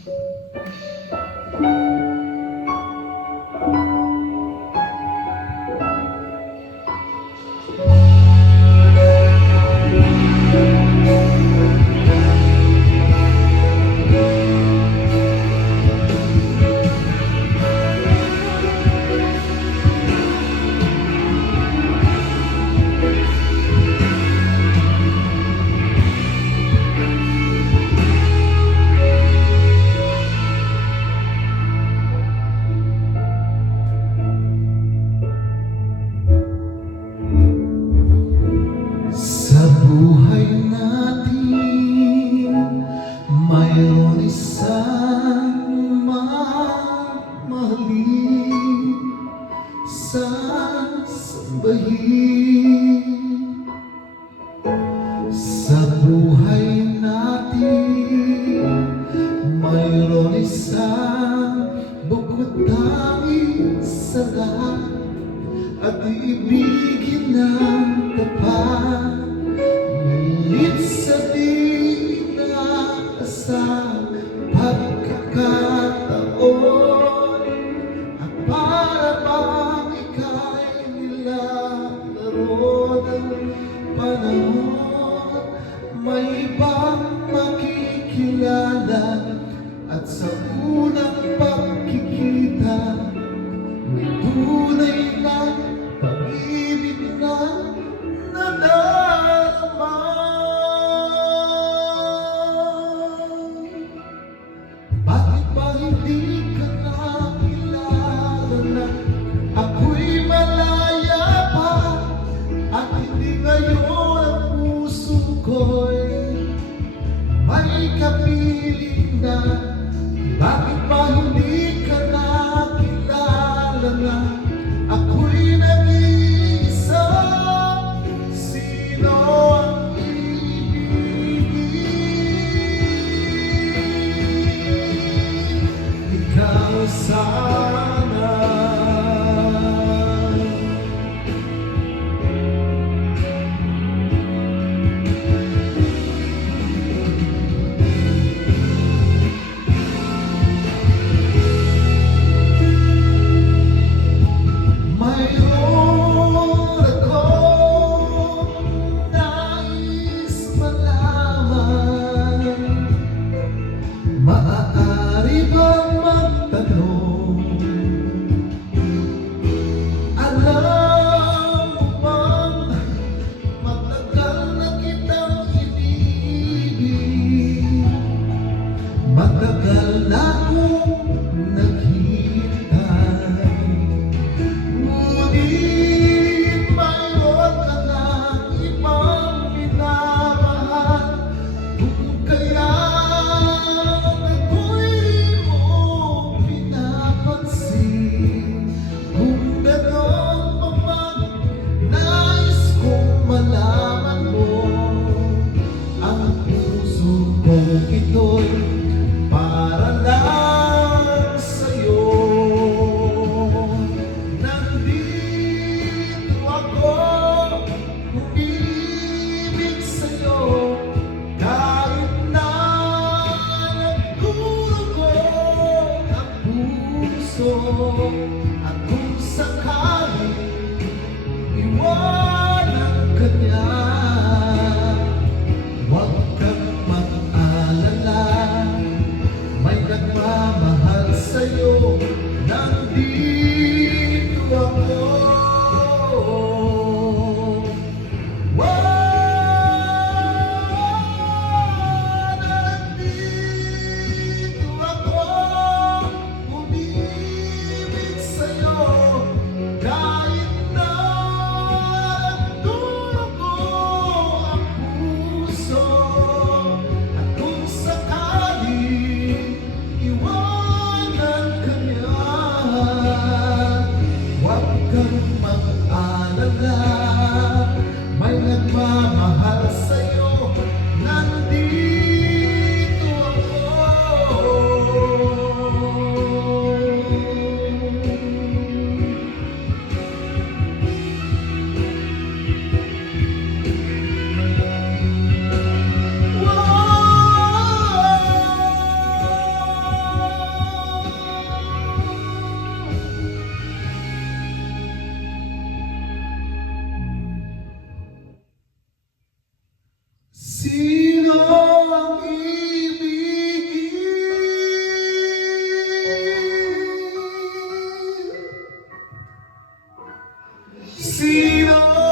Sa buhay natin, mayroon isang mamahalin, sasambahin. Sa buhay natin, mayroon isang bukod tanging sa lahat, at iibigin ng tapat. Ngunit sa di naasang pagkakataon, at para bang ika'y nilalaro ng panahon, may ibang makikilala, at sa unang pagkikita may tunay na pag-ibig na nadarama. Bakit ba hindi ka nakilala na ako'y malaya pa, at hindi ngayon ang puso ko'y may kapiling na? Bakit ba hindi ka nakilala na ako'y nag-iisa? Sino ang ibigin? Ikaw sana. Maaari bang magtanong, alam mo bang matagal na kitang inibig? Matagal na akong naghihintay, ngunit mayroon ka ng ibang minamahal. Kung kaya ito'y para Sino